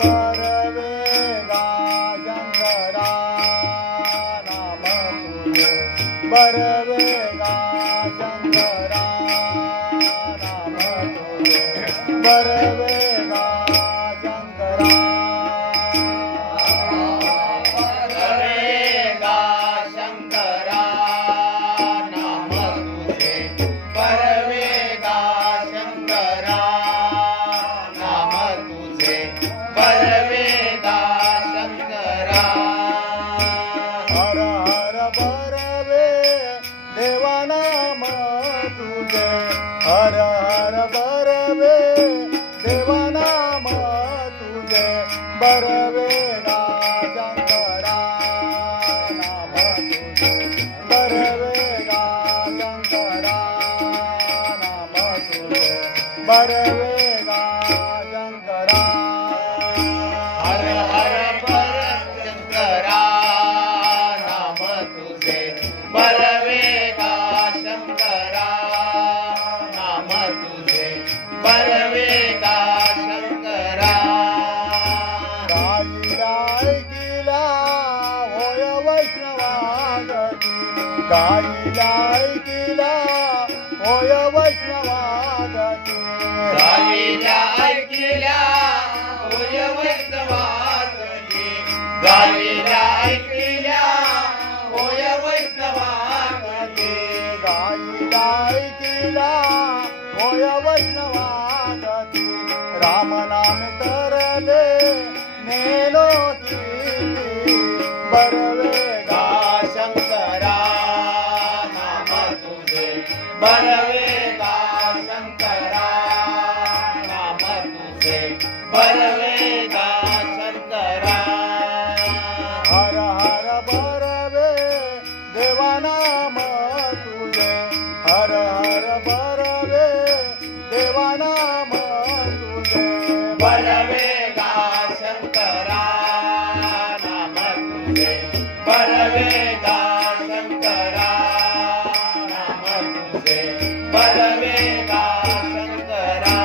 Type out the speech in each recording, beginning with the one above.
बरवेगा शंकरा नाम तुझे बरवेगा शंकरा नाम तुझे बरवेगा शंकरा बरवेगा शंकरा नाम तुझे बरवेगा शंकरा नाम तुझे बरवेगा शंकरा हर हर बरवे देवा नाम तुझे हर हर बरवे देवा नाम तुझे बरवेगा शंकरा नाम तुझे बरवेगा शंकरा नाम तुझे बरवेगा शंकरा हर हर बर शंकरा नाम तुझे बरवेगा शंकरा नाम तुझे बरवेगा शंकरा गाईला ऐकिला होय वैष्णवागती गाईला ऐकिला होय वैष्णवागती गावीला ऐकल्या होय वैष्णवागती गावीला ऐकल्या होय वैष्णवागती गाईला ऐकिला होय वैष्णवागती राम नाम तरले नेलो किती बरवेगा शंकरा नाम तुझे बरवेगा शंकरा नाम तुझे बरवेगा शंकरा हर हर बरवे देवा नाम तुझे हर हर बरवे देवा नाम तुझे बरवेगा शंकरा नाम तुझे बरवेगा शंकरा नाम तुझे बरवेगा शंकरा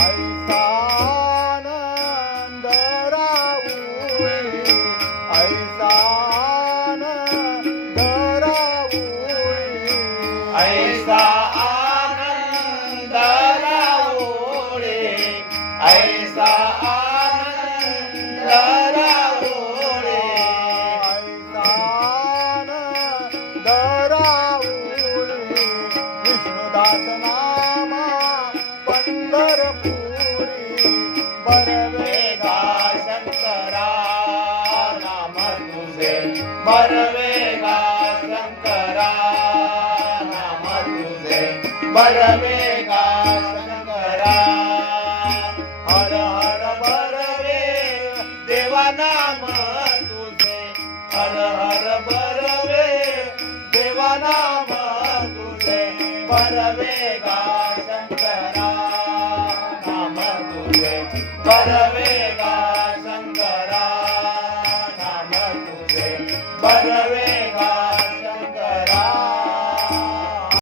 ऐसा आनंद राऊळी ऐसा आनंद राऊळी ऐसा आनंद राहोळे ऐसा आनंद राहोळे विष्णुदास नामा पंढरपुरी बरवेगा शंकरा नाम तुझे बरवेगा शंकरा नाम तुझे बरवेगा शंकरा हर हर बरवे देवा नाम तुझे हर हर बरवे देवा नाम तुझे बरवेगा शंकरा नाम तुझे बरवेगा शंकरा